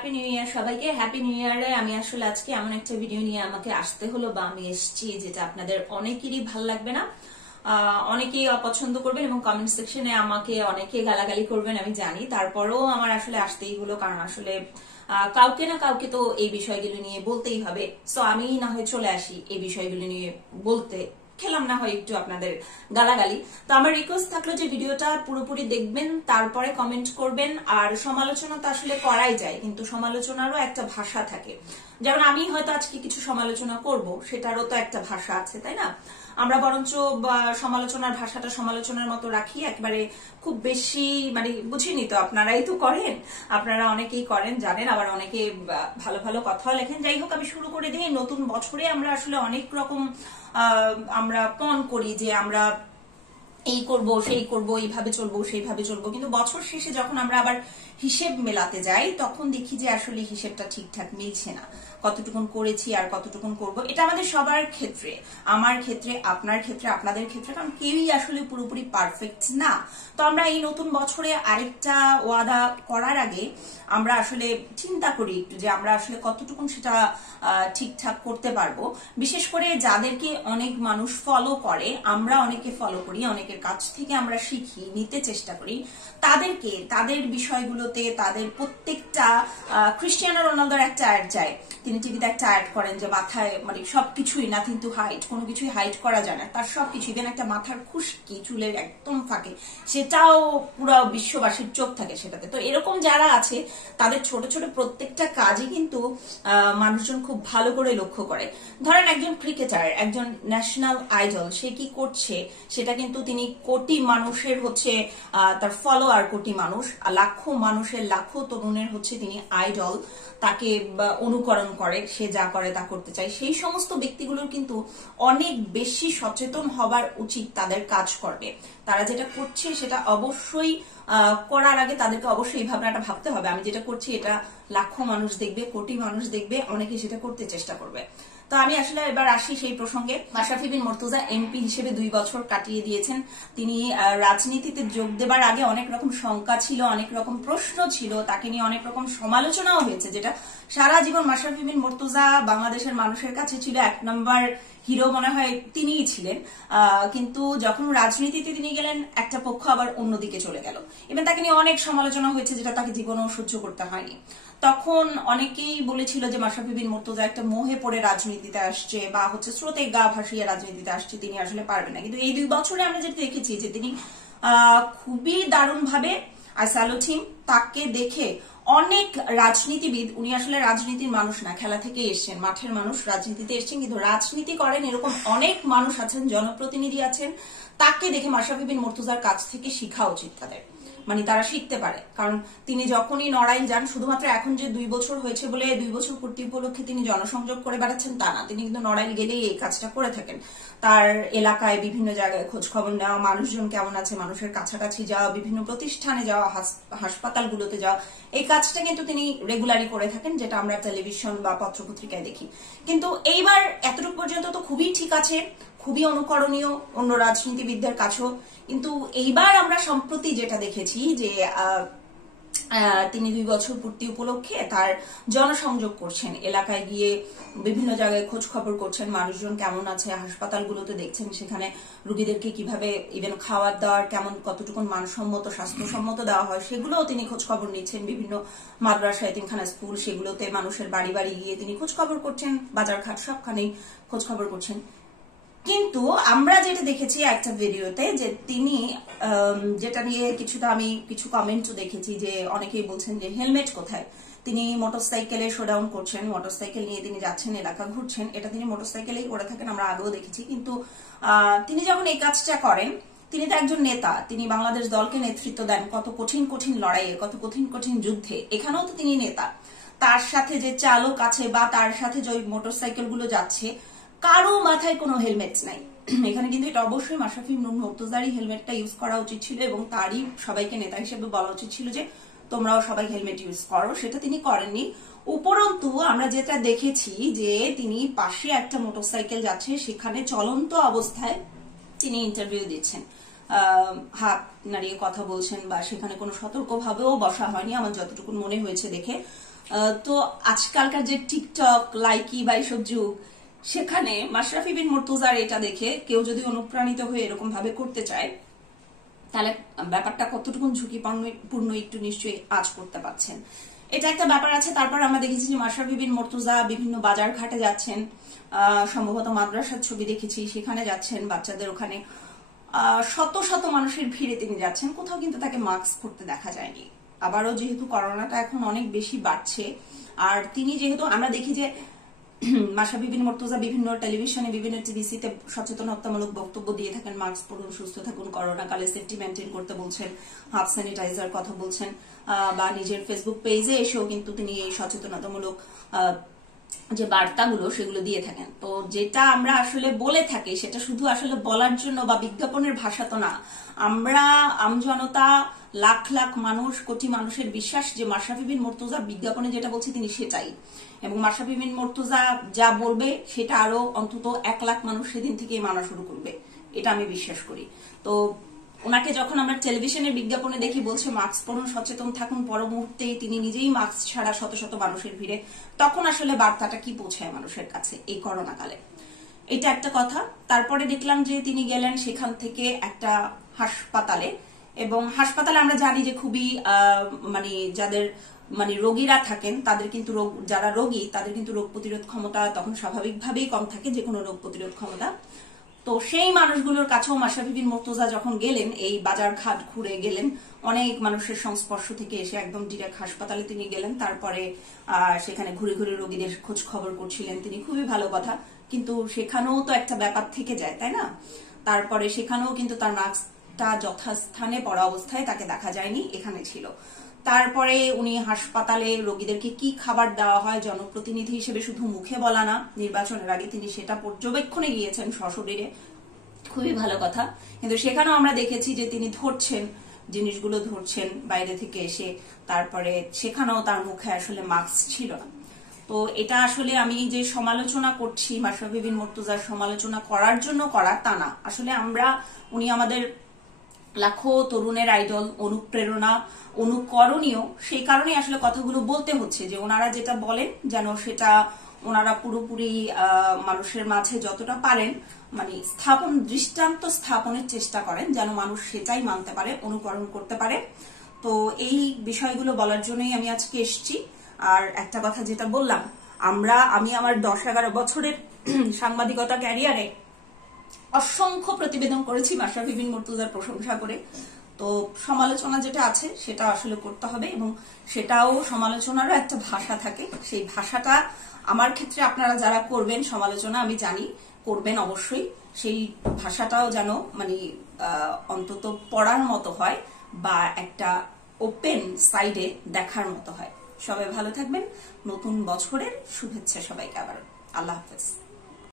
Happy new year সবাইকে। Happy new ইয়ারে আমি আসলে আজকে এমন একটা ভিডিও নিয়ে আমাকে আসতে হলো বা আমি এসেছি যেটা আপনাদের অনেকেরই ভাল লাগবে না, অনেকেই অপছন্দ করবেন এবং কমেন্ট সেকশনে আমাকে অনেকে গালাগালি করবেন আমি জানি। তারপরেও আমার আসলে আসতেই হলো, কারণ আসলে কাউকে না কাউকে তো এই বিষয়গুলো নিয়ে বলতেই হবে। সো আমি না হয় চলে আসি এই বিষয়গুলো নিয়ে বলতে, খেলাম না হয় একটু আপনাদের গালাগালি। তো আমার রিকোয়েস্ট থাকলো যে ভিডিওটা পুরোপুরি দেখবেন, তারপরে কমেন্ট করবেন। আর সমালোচনা তো আসলে করাই যায়, কিন্তু সমালোচনারও একটা ভাষা থাকে। যেমন আমি হয়তো আজকে কিছু সমালোচনা করব, সেটারও তো একটা ভাষা আছে, তাই না? আমরা বরঞ্চ সমালোচনার ভাষাটা সমালোচনার মতো রাখি, একবারে খুব বেশি মানে বুঝিনি। তো আপনারাই তো করেন, আপনারা অনেকেই করেন জানেন, আবার অনেকে ভালো ভালো কথাও লেখেন। যাই হোক, আমি শুরু করে দিই। নতুন বছরে আমরা আসলে অনেক রকম আমরা পণ করি যে আমরা এই করব সেই করব, এইভাবে চলবো সেইভাবে চলবো, কিন্তু বছর শেষে যখন আমরা আবার হিসেব মেলাতে যাই তখন দেখি যে আসলে হিসেবটা ঠিকঠাক মিলছে না। কতটুকুন করেছি আর কতটুকুন করব, এটা আমাদের সবার ক্ষেত্রে, আমার ক্ষেত্রে, আপনার ক্ষেত্রে, আপনাদের ক্ষেত্রে, কারণ কেউই আসলে পুরোপুরি পারফেক্ট না। তো আমরা এই নতুন বছরে আরেকটা ওয়াদা করার আগে আমরা আসলে চিন্তা করি একটু যে আমরা আসলে কতটুকুন সেটা ঠিকঠাক করতে পারবো। বিশেষ করে যাদেরকে অনেক মানুষ ফলো করে, আমরা অনেকে ফলো করি, অনেকের কাছ থেকে আমরা শিখি, নিতে চেষ্টা করি, তাদেরকে তাদের বিষয়গুলোতে তাদের প্রত্যেকটা ক্রিস্টিয়ানো রোনালদোর একটা অ্যাড যায়, তিনি টিভিতে একটা অ্যাড করেন যে মাথায় মানে সবকিছুই নাথিং টু হাইড, কোনো কিছুই হাইড করা যায় না, তার সবকিছু, ইভেন একটা মাথার খুশকি চুলের একদম ফাঁকে, সেটাও পুরো বিশ্ববাসীর চোখ থাকে সেটাতে। তো এরকম যারা আছে তাদের ছোট ছোট প্রত্যেকটা কাজই কিন্তু মানুষজন খুব ভালো করে লক্ষ্য করে। ধরেন একজন ক্রিকেটার, একজন ন্যাশনাল আইডল, সে কি করছে সেটা কিন্তু তিনি কোটি মানুষের হচ্ছে তার ফলোয়ার, কোটি মানুষ, লাখো মানুষের, লাখো তরুণের হচ্ছে তিনি আইডল, তাকে অনুকরণ করে, সে যা করে তা করতে চায়। সেই সমস্ত ব্যক্তিগুলোর কিন্তু অনেক বেশি সচেতন হবার উচিত তাদের কাজ করবে। তারা যেটা করছে সেটা অবশ্যই করার আগে তাদেরকে অবশ্যই এই ভাবনাটা ভাবতে হবে, আমি যেটা করছি এটা লাখো মানুষ দেখবে, কোটি মানুষ দেখবে, অনেকে সেটা করতে চেষ্টা করবে। তো আমি আসলে এবার আসি সেই প্রসঙ্গে। মাশরাফি বিন মুর্তজা এমপি হিসেবে 2 বছর কাটিয়ে দিয়েছেন। তিনি রাজনীতিতে যোগ দেবার আগে অনেক রকম শঙ্কা ছিল, অনেক রকম প্রশ্ন ছিল, তাকে নিয়ে অনেক রকম সমালোচনাও হয়েছে, যেটা সারা জীবন মাশরাফি বিন মুর্তজা বাংলাদেশের মানুষের কাছে ছিল 1 নম্বর হিরো, মনে হয় তিনিই ছিলেন। কিন্তু যখন রাজনীতিতে তিনি গেলেন, একটা পক্ষ আবার অন্যদিকে চলে গেল। এবং তাকে নিয়ে অনেক সমালোচনা হয়েছে, যেটা তাকে জীবনেও সহ্য করতে হয়নি। তখন অনেকেই বলেছিল যে মাশরাফি বিন মুর্তজা একটা মোহে পড়ে রাজনীতিতে আসছে, বা হচ্ছে স্রোতে গা ভাসিয়ে রাজনীতিতে আসছে, তিনি আসলে পারবেন না। কিন্তু এই 2 বছরে আমরা যেটা দেখেছি যে তিনি খুবই দারুণ ভাবে, আই স্যালুট হিম, তাকে দেখে অনেক রাজনীতিবিদ, উনি আসলে রাজনীতির মানুষ না, খেলা থেকে এসছেন, মাঠের মানুষ, রাজনীতিতে এসছেন, কিন্তু রাজনীতি করেন এরকম অনেক মানুষ আছেন, জনপ্রতিনিধি আছেন, তাকে দেখে মাশরাফি বিন মুর্তজার কাছ থেকে শিখা উচিত তাদের, মানে তারা শিখতে পারে। কারণ তিনি যখনই নড়াইল যান, শুধুমাত্র এখন যে 2 বছর হয়েছে বলে 2 বছর পূর্তি উপলক্ষে তিনি জনসংযোগ করে বেড়াচ্ছেন তা না, তিনি কিন্তু নড়াইল গেলেই এই কাজটা করে থাকেন। তার এলাকায় বিভিন্ন জায়গায় খোঁজ খবর নেওয়া, মানুষজন কেমন আছে, মানুষের কাছাকাছি যাওয়া, বিভিন্ন প্রতিষ্ঠানে যাওয়া, হাসপাতালগুলোতে যাওয়া, এই কাজটা কিন্তু তিনি রেগুলারই করে থাকেন, যেটা আমরা টেলিভিশন বা পত্রপত্রিকায় দেখি। কিন্তু এইবার এতটুকু পর্যন্ত তো খুবই ঠিক আছে, খুবই অনুকরণীয় অন্য রাজনীতিবিদদের কাছেও। কিন্তু এইবার আমরা সম্প্রতি যেটা দেখেছি যে তিনি 2 বছর পূর্তি উপলক্ষে তার জনসংযোগ করছেন, এলাকায় গিয়ে বিভিন্ন জায়গায় খোঁজ খবর করছেন, মানুষজন কেমন আছে, হাসপাতালগুলোতে দেখছেন সেখানে রোগীদেরকে কিভাবে ইভেন খাওয়ার দাওয়ার কেমন, কতটুকু মানসম্মত, স্বাস্থ্যসম্মত দেওয়া হয়, সেগুলোও তিনি খোঁজ খবর নিচ্ছেন। বিভিন্ন মাদ্রাসা, এতিমখানা, স্কুল, সেগুলোতে মানুষের বাড়ি বাড়ি গিয়ে তিনি খোঁজ খবর করছেন, বাজারঘাট সবখানেই খোঁজ খবর করছেন। কিন্তু আমরা যেটা দেখেছি একটা ভিডিওতে, যে তিনি যেটা নিয়ে কিছুটা আমি কিছু কমেন্টও দেখেছি, যে অনেকেই বলছেন যে হেলমেট কোথায়। তিনি মোটরসাইকেলে শোডাউন করছেন, মোটরসাইকেল নিয়ে তিনি যাচ্ছেন, এলাকা ঘুরছেন, এটা তিনি মোটরসাইকেলেই করে থাকেন, আমরা আগেও দেখেছি। কিন্তু তিনি যখন এই কাজটা করেন, তিনি তো একজন নেতা, তিনি বাংলাদেশ দলকে নেতৃত্ব দেন কত কঠিন কঠিন লড়াইয়ে, কত কঠিন কঠিন যুদ্ধে, এখানেও তো তিনি নেতা। তার সাথে যে চালক আছে বা তার সাথে যে মোটরসাইকেল গুলো যাচ্ছে, কারো মাথায় কোনো হেলমেট নাই। এখানে কিন্তু এটা অবশ্যই মাশরাফি বিন মুর্তজারই হেলমেটটা ইউজ করা উচিত ছিল, এবং তারই সবাইকে নেতা হিসেবে বলা উচিত ছিল যে তোমরাও সবাই হেলমেট ইউজ করো, সেটা তিনি করেননি। উপরন্তু আমরা যেটা দেখেছি যে তিনি পাশে একটা মোটরসাইকেল যাচ্ছে, সেখানে চলন্ত অবস্থায় তিনি ইন্টারভিউ দিচ্ছেন। হাত নাড়িয়ে কথা বলছেন বা সেখানে কোনো সতর্কভাবেও বসা হয়নি আমার যতটুকু মনে হয়েছে দেখে। তো আজকালকার যে টিকটক লাইকি বা এইসব যুগ, সেখানে মাশরাফি বিন মুর্তজার এটা দেখে কেউ যদি অনুপ্রাণিত হয়ে এরকম ভাবে করতে চায়, তাহলে ব্যাপারটা কতটুকু ঝুঁকিপূর্ণ একটু নিশ্চয়ই আজ করতে পারছেন। এটা একটা ব্যাপার আছে। তারপর আমরা দেখেছি যে মাশরাফি বিন মুর্তজা বিভিন্ন বাজার ঘাটে যাচ্ছেন, সম্ভবত মাদ্রাসার ছবি দেখেছি, সেখানে যাচ্ছেন, বাচ্চাদের ওখানে শত শত মানুষের ভিড়ে তিনি যাচ্ছেন, কোথাও কিন্তু তাকে মাস্ক পরতে দেখা যায়নি। আবারও যেহেতু করোনাটা এখন অনেক বেশি বাড়ছে, আর তিনি যেহেতু আমরা দেখি যে মাশরাফি বিন মুর্তজা বিভিন্ন টেলিভিশনে বিভিন্ন টিভিসিতে সচেতনতামূলক বক্তব্য দিয়ে থাকেন, মাস্ক পরুন, সুস্থ থাকুন, করোনা কালে সেফটি মেনটেন করতে বলছেন, হাত স্যানিটাইজার কথা বলছেন, বা নিজের ফেসবুক পেজে এসেও কিন্তু তিনি এই সচেতনতামূলক যে বার্তাগুলো সেগুলো দিয়ে থাকেন। তো যেটা আমরা আসলে বলে থাকি সেটা শুধু আসলে বলার জন্য বা বিজ্ঞাপনের ভাষা তো না। আমরা আমজনতা, লাখ লাখ মানুষ, কোটি মানুষের বিশ্বাস যে মাশরাফি বিন মুর্তজা বিজ্ঞাপনে যেটা বলছে তিনি সেটাই, এবং মাশরাফি বিন মুর্তজা যা বলবে সেটা আরো অন্তত 1 লাখ মানুষ সেদিন থেকেই মানা শুরু করবে, এটা আমি বিশ্বাস করি। তো ওনাকে যখন আমরা টেলিভিশনের বিজ্ঞাপনে দেখি বলছে মাস্ক পরুন, সচেতন থাকুন, পর মুহূর্তেই তিনি নিজেই মাস্ক ছাড়া শত শত মানুষের ভিড়ে, তখন আসলে বার্তাটা কি পৌঁছায় মানুষের কাছে এই করোনা কালে, এটা একটা কথা। তারপরে দেখলাম যে তিনি গেলেন সেখান থেকে একটা হাসপাতালে, এবং হাসপাতালে আমরা জানি যে খুবই মানে যাদের রোগীরা থাকেন তাদের কিন্তু যারা রোগী তাদের কিন্তু রোগ প্রতিরোধ ক্ষমতা তখন স্বাভাবিকভাবেই কম থাকে, যে কোনো রোগ প্রতিরোধ ক্ষমতা। তো সেই মানুষগুলোর কাছেও মাশরাফি বিন মুর্তজা যখন গেলেন, এই বাজার ঘাট ঘুরে গেলেন, অনেক মানুষের সংস্পর্শ থেকে এসে একদম ডিরেক্ট হাসপাতালে তিনি গেলেন। তারপরে সেখানে ঘুরে ঘুরে রোগীদের খোঁজ খবর করছিলেন তিনি, খুবই ভালো কথা। কিন্তু সেখানেও তো একটা ব্যাপার থেকে যায়, তাই না? তারপরে সেখানেও কিন্তু তার মাস্কটা যথাস্থানে পড়া অবস্থায় তাকে দেখা যায়নি, এখানে ছিল। তারপরে উনি হাসপাতালে রোগীদেরকে কি খাবার দেওয়া হয় জনপ্রতিনিধি হিসেবে শুধু মুখে বলা না, নির্বাচনের আগে তিনি সেটা পর্যবেক্ষণে গিয়েছেন সশরীরে, খুবই ভালো কথা। কিন্তু সেখানেও আমরা দেখেছি যে তিনি জিনিসগুলো ধরছেন বাইরে থেকে এসে, তারপরে সেখানেও তার মুখে আসলে মাস্ক ছিল না। তো এটা আসলে আমি যে সমালোচনা করছি, মাশরাফি বিন মুর্তজার সমালোচনা করার জন্য করা তা না, আসলে উনি আমাদের লাখো তরুণের আইডল, অনুপ্রেরণা, অনুকরণীয়, সেই কারণে আসলে কথাগুলো বলতে হচ্ছে যে ওনারা যেটা বলেন যেন সেটা ওনারা পুরোপুরি মানুষের মাঝে যতটা পারেন দৃষ্টান্ত স্থাপনের চেষ্টা করেন, যেন মানুষ সেটাই মানতে পারে, অনুকরণ করতে পারে। তো এই বিষয়গুলো বলার জন্যই আমি আজকে এসেছি। আর একটা কথা যেটা বললাম, আমি আমার 10-11 বছরের সাংবাদিকতা ক্যারিয়ারে অসংখ্য প্রতিবেদন করেছি মাশরাফি বিন মুর্তজার প্রশংসা করে। তো সমালোচনা যেটা আছে সেটা আসলে করতে হবে, এবং সেটাও সমালোচনারও একটা ভাষা থাকে, সেই ভাষাটা আমার ক্ষেত্রে আপনারা যারা করবেন সমালোচনা আমি জানি করবেন অবশ্যই, সেই ভাষাটাও যেন অন্তত পড়ার মতো হয় বা একটা ওপেন সাইডে দেখার মতো হয়। সবাই ভালো থাকবেন, নতুন বছরের শুভেচ্ছা সবাইকে আবার। আল্লাহ হাফেজ।